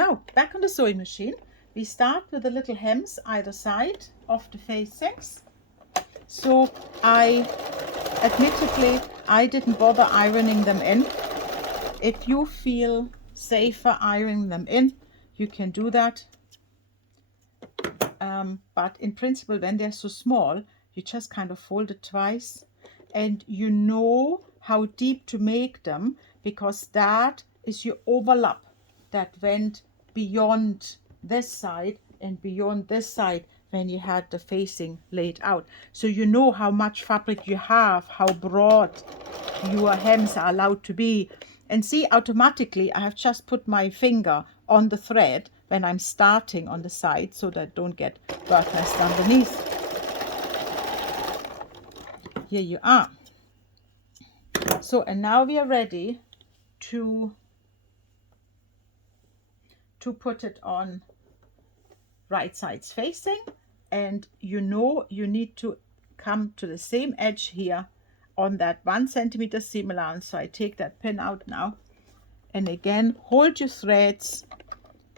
Now, back on the sewing machine, we start with the little hems either side of the facings. So admittedly, I didn't bother ironing them in. If you feel safer ironing them in, you can do that. But in principle, when they're so small, you just kind of fold it twice. And you know how deep to make them, because that is your overlap that went beyond this side and beyond this side when you had the facing laid out. So you know how much fabric you have, how broad your hems are allowed to be. And see, automatically I have just put my finger on the thread when I'm starting on the side so that I don't get bird nest underneath. Here you are. So, and now we are ready to put it on right sides facing, and you know you need to come to the same edge here on that 1 centimeter seam allowance. So I take that pin out now, and again hold your threads,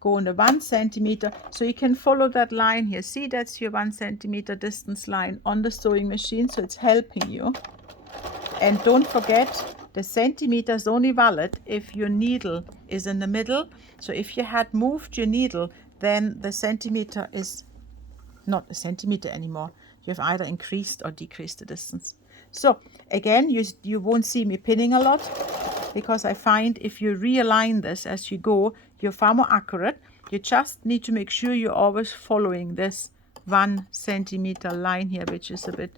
go on the 1 centimeter, so you can follow that line here. See, that's your 1 centimeter distance line on the sewing machine, so it's helping you. And don't forget, the centimeter is only valid if your needle is in the middle. So if you had moved your needle, then the centimeter is not a centimeter anymore. You have either increased or decreased the distance. So again, you won't see me pinning a lot, because I find if you realign this as you go, you're far more accurate. You just need to make sure you're always following this 1 centimeter line here, which is a bit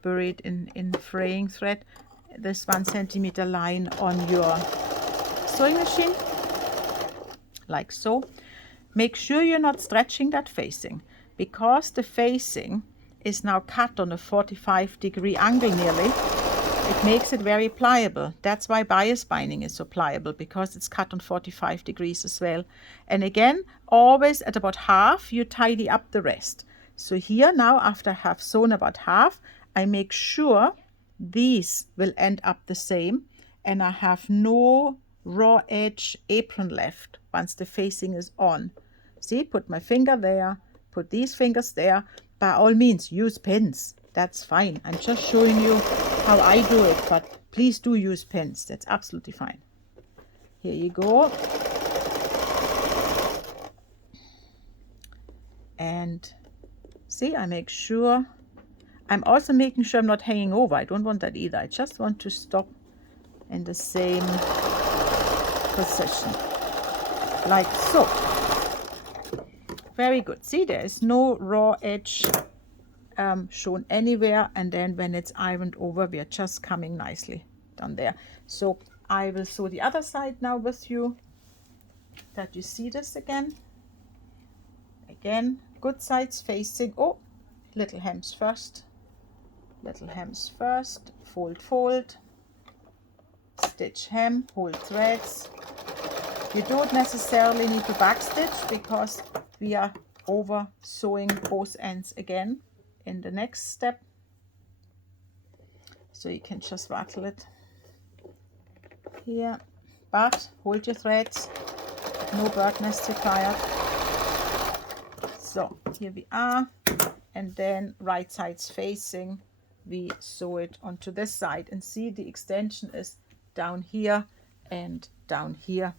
buried in fraying thread. This 1 centimeter line on your sewing machine, like so. Make sure you're not stretching that facing, because the facing is now cut on a 45-degree angle nearly. It makes it very pliable. That's why bias binding is so pliable, because it's cut on 45 degrees as well. And again, always at about half, you tidy up the rest. So here now, after I have sewn about half, I make sure these will end up the same, and I have no raw edge apron left once the facing is on. See, put my finger there, put these fingers there. By all means, use pins. That's fine. I'm just showing you how I do it, but please do use pins. That's absolutely fine. Here you go. And see, I make sure. I'm also making sure I'm not hanging over. I don't want that either. I just want to stop in the same position, like so. Very good. See, there is no raw edge shown anywhere, and then when it's ironed over, we are just coming nicely down there. So I will sew the other side now with you, that you see this again. Again, good sides facing. Oh, little hems first. Little hems first. Fold, fold. Stitch hem, hold threads. You don't necessarily need to backstitch, because we are over sewing both ends again in the next step. So you can just rattle it here, but hold your threads, no bird nest required. So here we are, and then right sides facing, we sew it onto this side, and see the extension is down here and down here,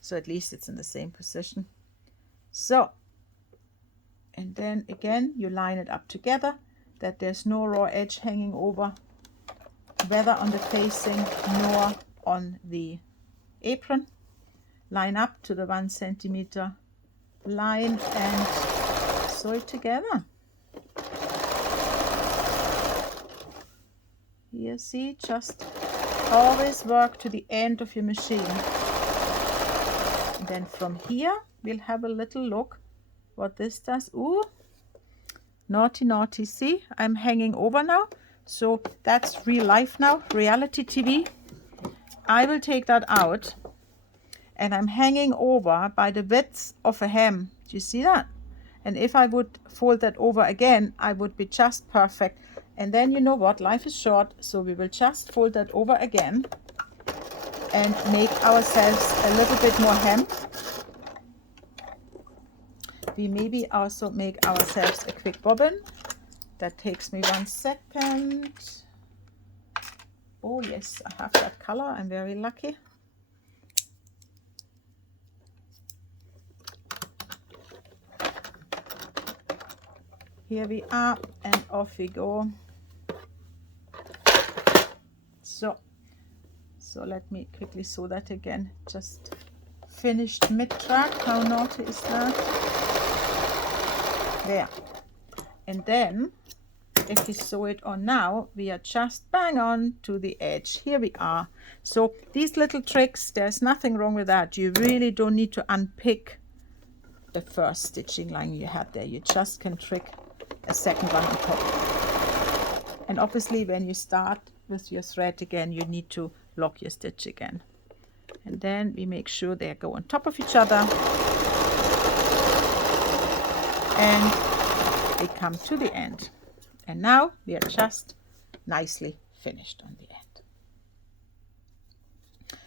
so at least it's in the same position. So, and then again you line it up together, that there's no raw edge hanging over, whether on the facing nor on the apron. Line up to the 1 centimeter line and sew it together. You see, just always work to the end of your machine. And then from here we'll have a little look what this does. Ooh, naughty, naughty. See, I'm hanging over now. So that's real life now, reality TV. I will take that out, and I'm hanging over by the width of a hem. Do you see that? And if I would fold that over again, I would be just perfect. And then you know what, life is short, so we will just fold that over again and make ourselves a little bit more hem. we maybe also make ourselves a quick bobbin. That takes me 1 second. Oh yes, I have that color. I'm very lucky. Here we are, and off we go. So let me quickly sew that again. Just finished mid-track. How naughty is that? There. And then if we sew it on now, we are just bang on to the edge. Here we are. So these little tricks, there's nothing wrong with that. You really don't need to unpick the first stitching line you had there. You just can trick a second one on top. And obviously when you start with your thread again, you need to lock your stitch again. And then we make sure they go on top of each other. And they come to the end. And now we are just nicely finished on the end.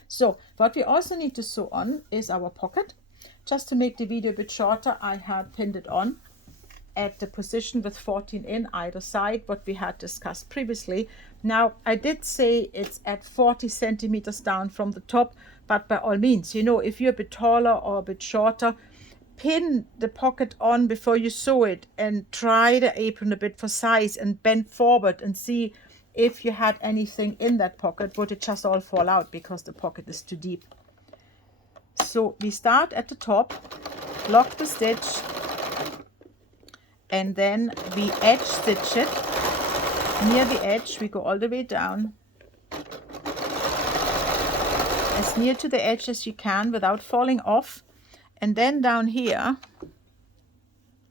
So what we also need to sew on is our pocket. Just to make the video a bit shorter, I had pinned it on at the position with 14 in either side, what we had discussed previously. Now I did say it's at 40 centimeters down from the top, but by all means, you know, if you're a bit taller or a bit shorter, pin the pocket on before you sew it and try the apron a bit for size and bend forward and see if you had anything in that pocket. Would it just all fall out because the pocket is too deep? So we start at the top, lock the stitch, and then we edge stitch it. Near the edge we go all the way down, as near to the edge as you can without falling off. And then down here,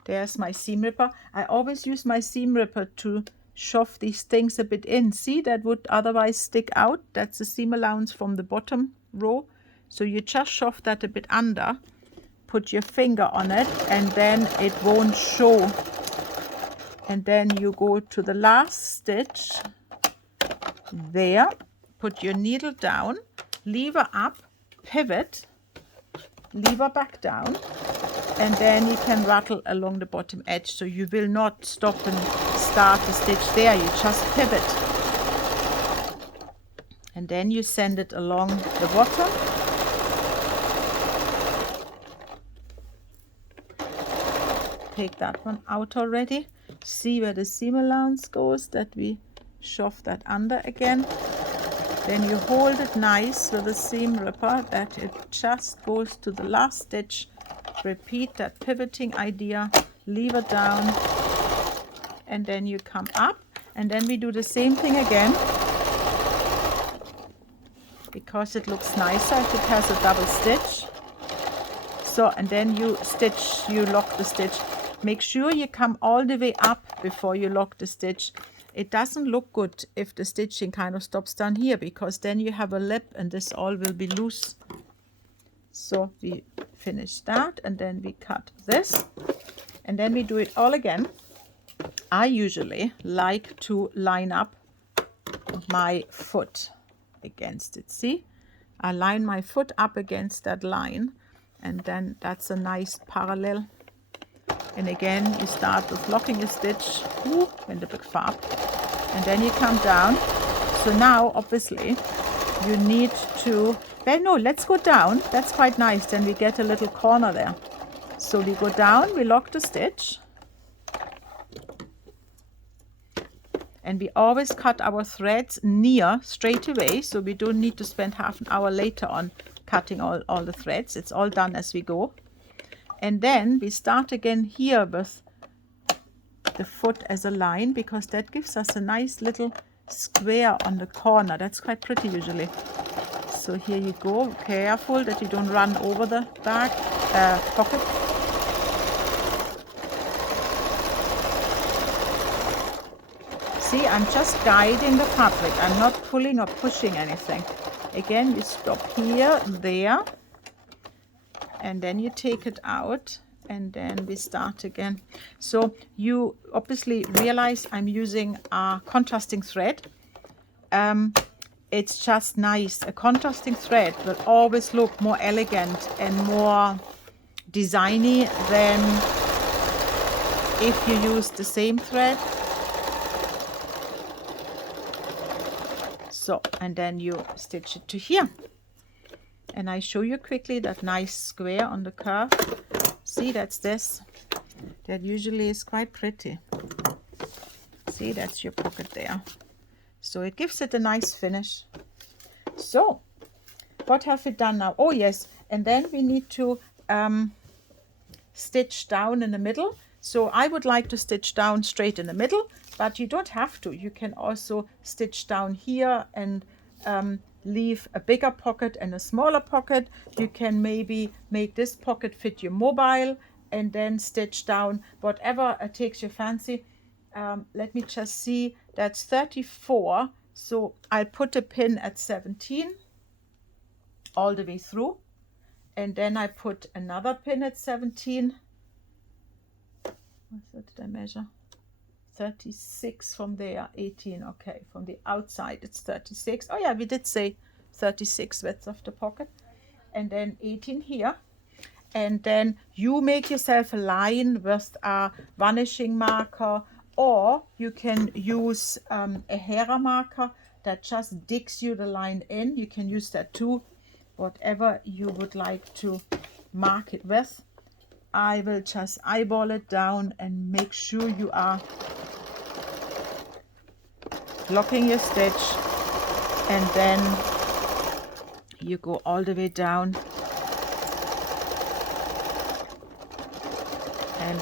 there's my seam ripper. I always use my seam ripper to shove these things a bit in. See, that would otherwise stick out. That's the seam allowance from the bottom row. So you just shove that a bit under, put your finger on it, and then it won't show. And then you go to the last stitch there, put your needle down, lever up, pivot, lever back down, and then you can rattle along the bottom edge. So you will not stop and start the stitch there, you just pivot. And then you send it along the bottom. Take that one out already. See where the seam allowance goes, that we shove that under again. Then you hold it nice with the seam ripper that it just goes to the last stitch. Repeat that pivoting idea, lever down, and then you come up. And then we do the same thing again, because it looks nicer if it has a double stitch. So, and then you stitch, you lock the stitch. Make sure you come all the way up before you lock the stitch. It doesn't look good if the stitching kind of stops down here, because then you have a lip and this all will be loose. So we finish that, and then we cut this, and then we do it all again. I usually like to line up my foot against it. See, I line my foot up against that line, and then that's a nice parallel. And again, you start with locking a stitch, in the big fab, and then you come down. So now, obviously, you need to, well, no, let's go down. That's quite nice. Then we get a little corner there. So we go down, we lock the stitch, and we always cut our threads near straight away, so we don't need to spend half an hour later on cutting all the threads. It's all done as we go. And then we start again here with the foot as a line, because that gives us a nice little square on the corner. That's quite pretty usually. So here you go. Careful that you don't run over the back pocket. See, I'm just guiding the fabric. I'm not pulling or pushing anything. Again, we stop here, there. And then you take it out, and then we start again. So you obviously realize I'm using a contrasting thread. It's just nice. A contrasting thread will always look more elegant and more designy than if you use the same thread. So, and then you stitch it to here. And I show you quickly that nice square on the curve. See, that's this. That usually is quite pretty. See, that's your pocket there. So it gives it a nice finish. So, what have we done now? Oh yes, and then we need to stitch down in the middle. So I would like to stitch down straight in the middle, but you don't have to. You can also stitch down here and leave a bigger pocket and a smaller pocket. You can maybe make this pocket fit your mobile and then stitch down whatever takes your fancy. Let me just see, that's 34. So I'll put a pin at 17 all the way through. And then I put another pin at 17. What did I measure? 36 from there, 18. Okay, from the outside it's 36. Oh yeah, we did say 36 width of the pocket. And then 18 here. And then you make yourself a line with a vanishing marker, or you can use a Hera marker that just digs you the line in. You can use that too, whatever you would like to mark it with. I will just eyeball it down and make sure you are locking your stitch, and then you go all the way down and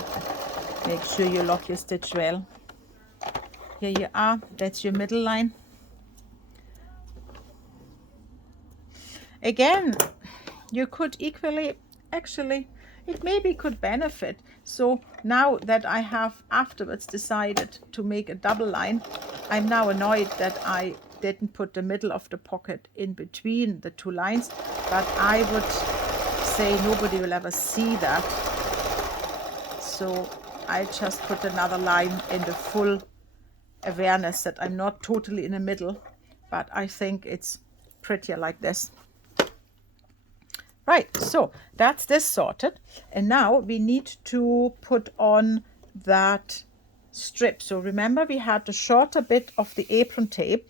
make sure you lock your stitch well. Here you are, that's your middle line. Again, you could equally, actually, it maybe could benefit. So now that I have afterwards decided to make a double line, I'm now annoyed that I didn't put the middle of the pocket in between the two lines, but I would say nobody will ever see that. So I just put another line in the full awareness that I'm not totally in the middle, but I think it's prettier like this. Right, so that's this sorted, and now we need to put on that strip. So remember, we had the shorter bit of the apron tape,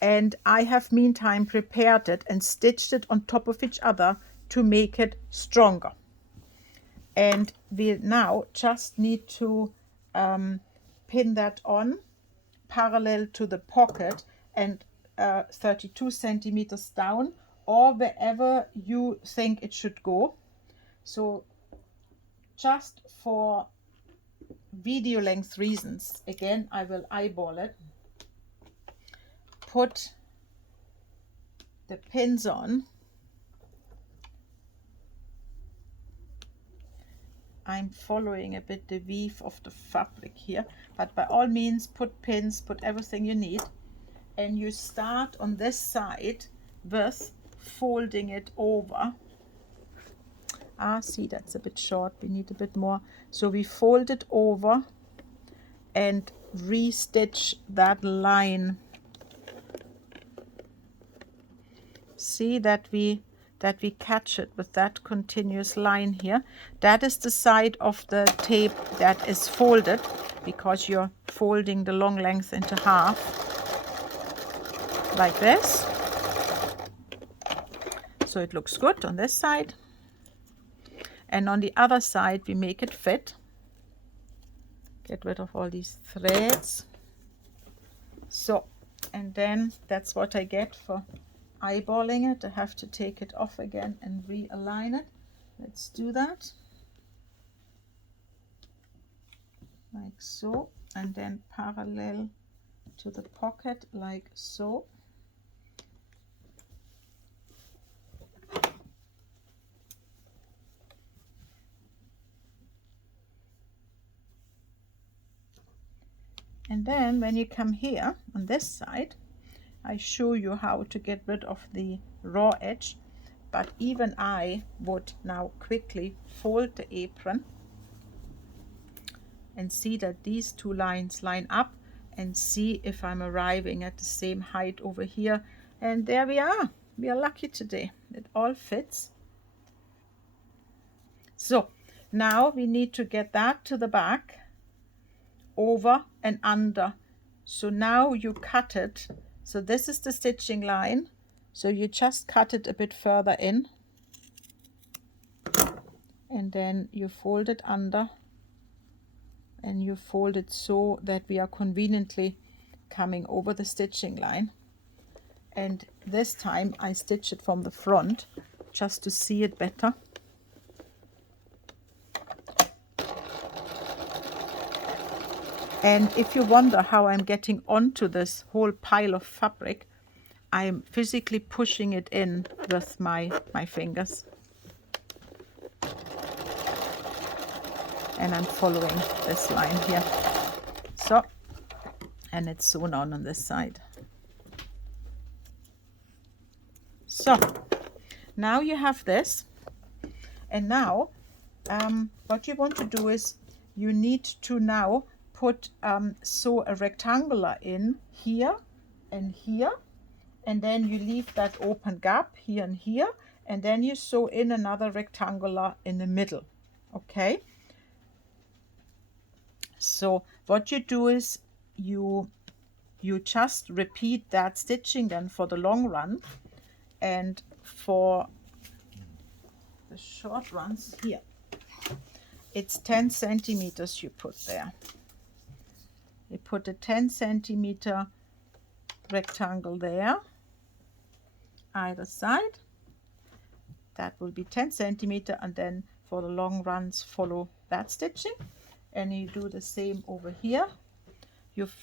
and I have meantime prepared it and stitched it on top of each other to make it stronger. And we now just need to pin that on parallel to the pocket and 32 centimeters down, or wherever you think it should go. So just for video length reasons, again, I will eyeball it, put the pins on. I'm following a bit the weave of the fabric here, but by all means put pins, put everything you need, and you start on this side with folding it over. See, that's a bit short, we need a bit more. So we fold it over and re-stitch that line. See that we catch it with that continuous line here. That is the side of the tape that is folded, because you're folding the long length into half like this. So it looks good on this side, and on the other side we make it fit. Get rid of all these threads. So, and then that's what I get for eyeballing it. I have to take it off again and realign it. Let's do that like so, and then parallel to the pocket like so. And then when you come here on this side, I show you how to get rid of the raw edge, but even I would now quickly fold the apron and see that these two lines line up, and see if I'm arriving at the same height over here. And there we are. We are lucky today. It all fits. So now we need to get that to the back. over and under. So now you cut it. So this is the stitching line. So you just cut it a bit further in, and then you fold it under, and you fold it so that we are conveniently coming over the stitching line. And this time I stitch it from the front just to see it better. And if you wonder how I'm getting onto this whole pile of fabric, I'm physically pushing it in with my fingers. And I'm following this line here. So, and it's sewn on this side. So, now you have this. And now, what you want to do is you need to now put, sew a rectangular in here and here. And then you leave that open gap here and here, and then you sew in another rectangular in the middle. Okay, so what you do is you just repeat that stitching then for the long run, and for the short runs here it's 10 centimeters you put there. You put a 10 centimeter rectangle there either side. That will be 10 centimeter, and then for the long runs follow that stitching, and you do the same over here.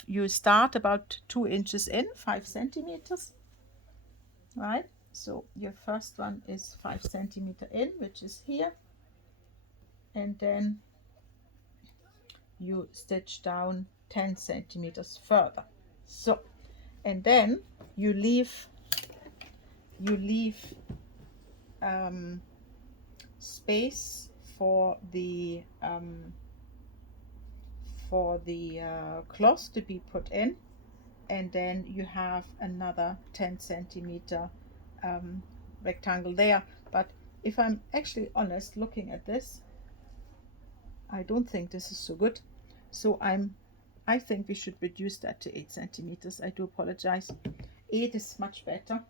You start about 2 inches in, 5 centimeters, right? So your first one is 5 centimeter in, which is here, and then you stitch down 10 centimeters further. So, and then you leave space for the cloth to be put in, and then you have another 10 centimeter rectangle there. But if I'm actually honest, looking at this, I don't think this is so good. So I think we should reduce that to 8 centimeters. I do apologize. 8 is much better.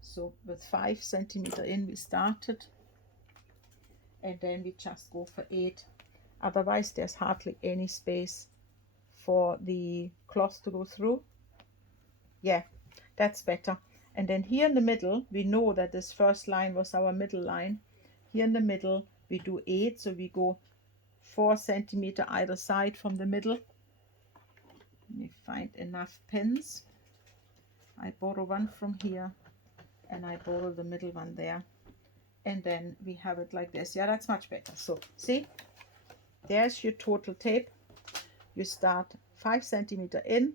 So with 5 centimeter in we started, and then we just go for 8. Otherwise there's hardly any space for the cloth to go through. Yeah, that's better. And then here in the middle, we know that this first line was our middle line. Here in the middle we do 8, so we go 4 centimeter either side from the middle. Let me find enough pins. I borrow one from here, and I borrow the middle one there, and then we have it like this. Yeah, that's much better. So see, there's your total tape. You start 5 centimeter in,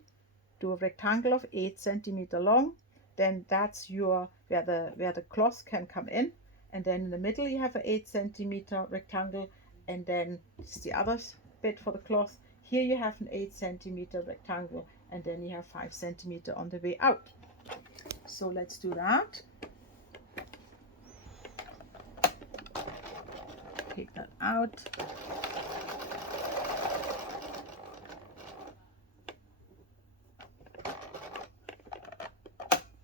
do a rectangle of 8 centimeter long, then that's your where the cloth can come in, and then in the middle you have an 8 centimeter rectangle, and then this is the other bit for the cloth. Here you have an 8 centimeter rectangle, and then you have 5 centimeter on the way out. So let's do that. Take that out.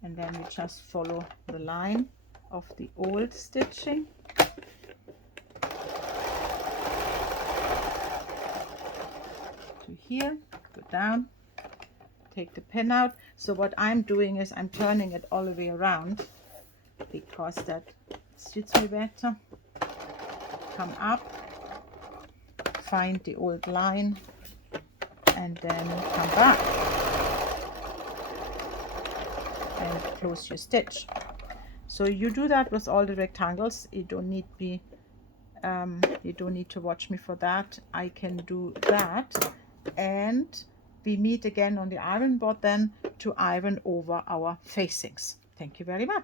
And then we just follow the line of the old stitching. To here, go down, take the pin out. So what I'm doing is I'm turning it all the way around because that suits me better. Come up, find the old line, and then come back and close your stitch. So you do that with all the rectangles. You don't need me you don't need to watch me for that. I can do that, and we meet again on the iron board then to iron over our facings. Thank you very much.